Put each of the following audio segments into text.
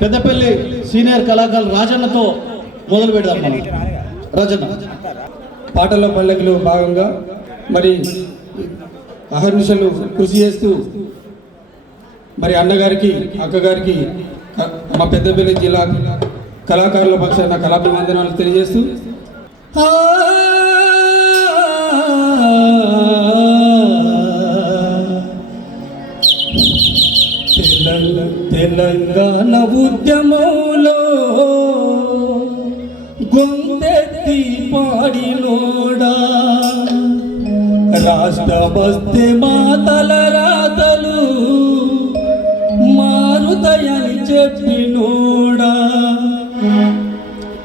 Peddapalli senior కళాకారులు రాజన్నతో మొదలు పెడదాం మనం. రాజన్న. పాటల పల్లకిలో భాగంగా మరి అహర్నిశలు కృషి చేస్తూ మరి అన్నగారికి అక్కగారికి మా పెద్దపల్లి జిల్లా కళాకారుల పక్షాన కళాభివందనాలు తెలియజేస్తూ తెలంగాణ ఉద్యమంలో గొంతెత్తి పాడినోడా? రాష్ట్ర వస్తే మాతల రాతలు మారుతాయని చెప్పినోడా?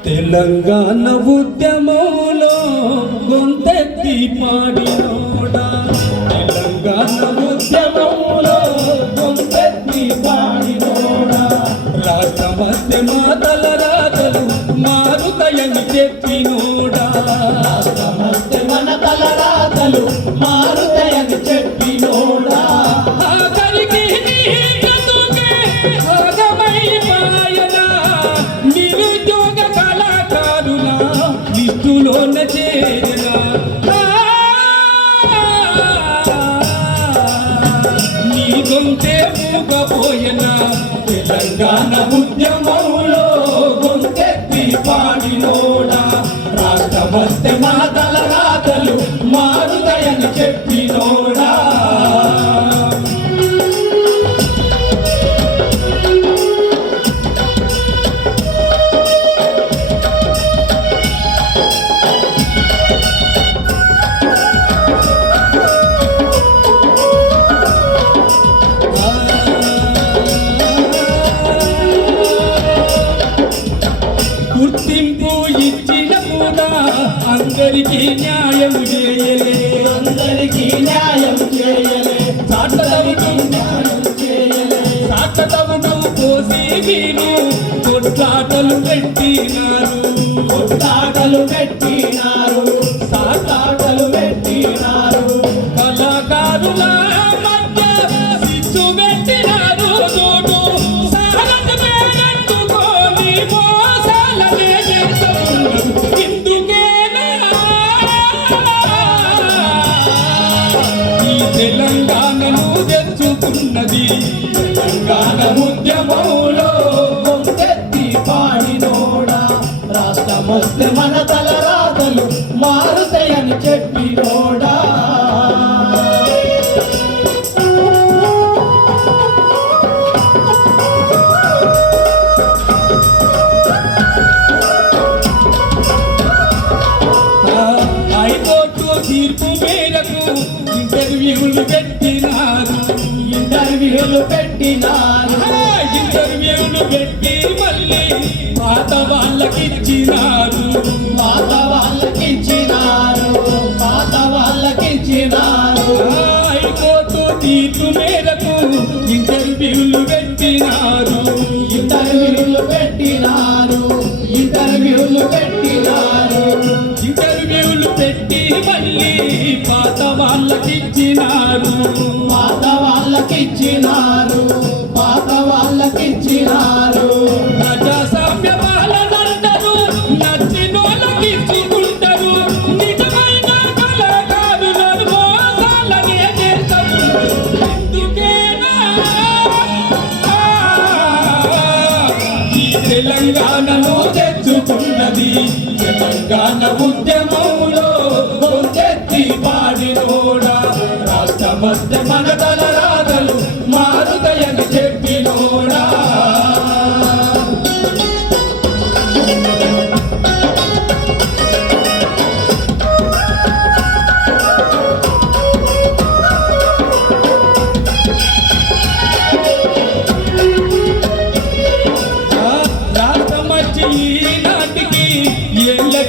తెలంగాణ ఉద్యమంలో గొంతెత్తి పాడినోడా? రాతలు మారుతాయని చెప్పినోడా? నిరుద్యోగ కళాకారుల లిస్టులోన చేరిన. నీ గొంతే మూగపోయిన తెలంగాణ ఉద్యమంలో గొంతెత్తి పాడినోడా. రాష్ట్రమస్తే మాదా అందరికీ న్యాయం చేయలే. అందరికీ న్యాయం చేయలే. సాటదవుడు న్యాయం చేయలే. పోసి మీరు కొట్లాటలు పెట్టినారు. కొట్లాటలు పెట్టినారు. సాటాటలు పెట్టినారు. రాష్ట్రమొస్తే మన తల రాతలు మారుతాయని చెప్పినోడా. హైకోర్టు తీర్పు మేరకు ఇంటర్వ్యూలు పెట్టినారు. ఇంటర్వ్యూలు పెట్టినారు ఇంటర్వ్యూలు పెట్టి మళ్ళీ పాత వాళ్ళకి ఇచ్చినారు పాత వాళ్ళకి ఇచ్చినారు పాత వాళ్ళకి ఇచ్చినారు హైకోర్టు తీర్పు మేరకు ఇంటర్వ్యూలు పెట్టినారు. ఇంటర్వ్యూలు పెట్టినారు. ఇంటర్వ్యూలు పెట్టినారు. ఇంటర్వ్యూలు పెట్టి మళ్ళీ పాత వాళ్ళకి ఇచ్చినారు పాత వాళ్ళకి ఇచ్చినారు పాత వాళ్ళకి ఇచ్చినారు ప్రజాస్వామ్య పాలనంటారు నచ్చినోళ్ళకి ఇచ్చుకుంటారు నిజమైన కళాకారులను మోసాలనే చేస్తారు ఎందుకేనా ఈ తెలంగాణను తెచ్చుకున్నది తెలంగాణ ఉద్యమంలో రాష్ట్ర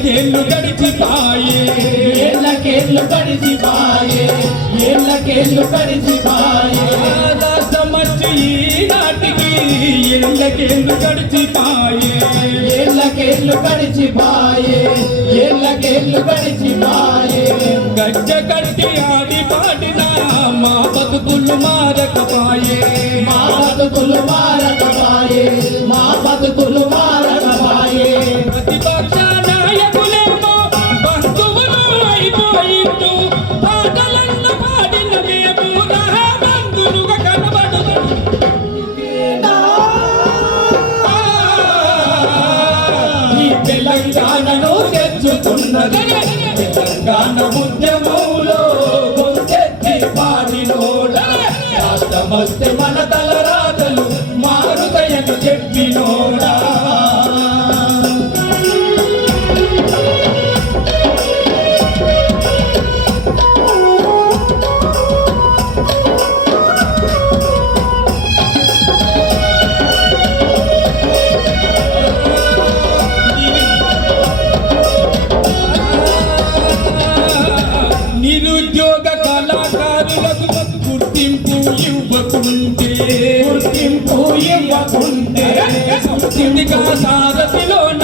ఏళ్ళకేళ్ళు గడిచిపాయే. ఏళ్ళకేళ్ళు గడిచిపాయే. ఏళ్ళకేళ్ళు గడిచిపాయే. రాష్ట్రమచ్చి ఈనాటికి ఏళ్ళకేళ్ళు గడిచిపాయే. ఏళ్ళకేళ్ళు గడిచిపాయే. ఏళ్ళకేళ్ళు గడిచిపాయే. గజ్జ కట్టి ఆడి పాడిన మా బతుకులు మారకపాయే. మా బతుకులు మారకపాయే. ఇవ్వకుంటే గుర్తింపు ఇవ్వకుంటే సాంస్కృతిక సారథిలోన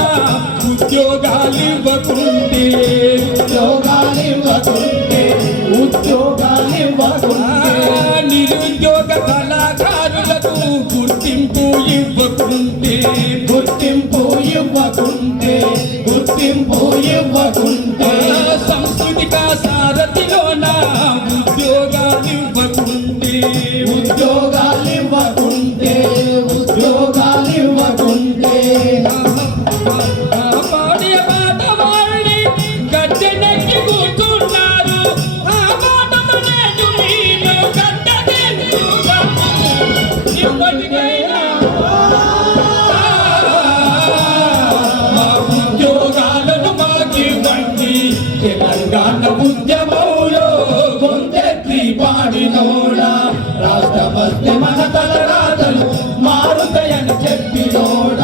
ఉద్యోగాలు ఇవ్వకుంటే. ఉద్యోగాలు ఇవ్వకుంటే ఉద్యోగాలు ఇవ్వకుంటే. నిరుద్యోగ కళాకారులకు గుర్తింపు ఇవ్వకుంటే. గుర్తింపు ఇవ్వకుంటే గుర్తింపు ఇవ్వకుంటే. సాంస్కృతిక సారథిలోన ఉద్యోగాలు ఇవ్వకుంటే. రణపుంజమౌలో గొంతెత్తి పాడినోడా. రాష్ట్ర మన తల రాతలు మారుతాయని చెప్పినోడా.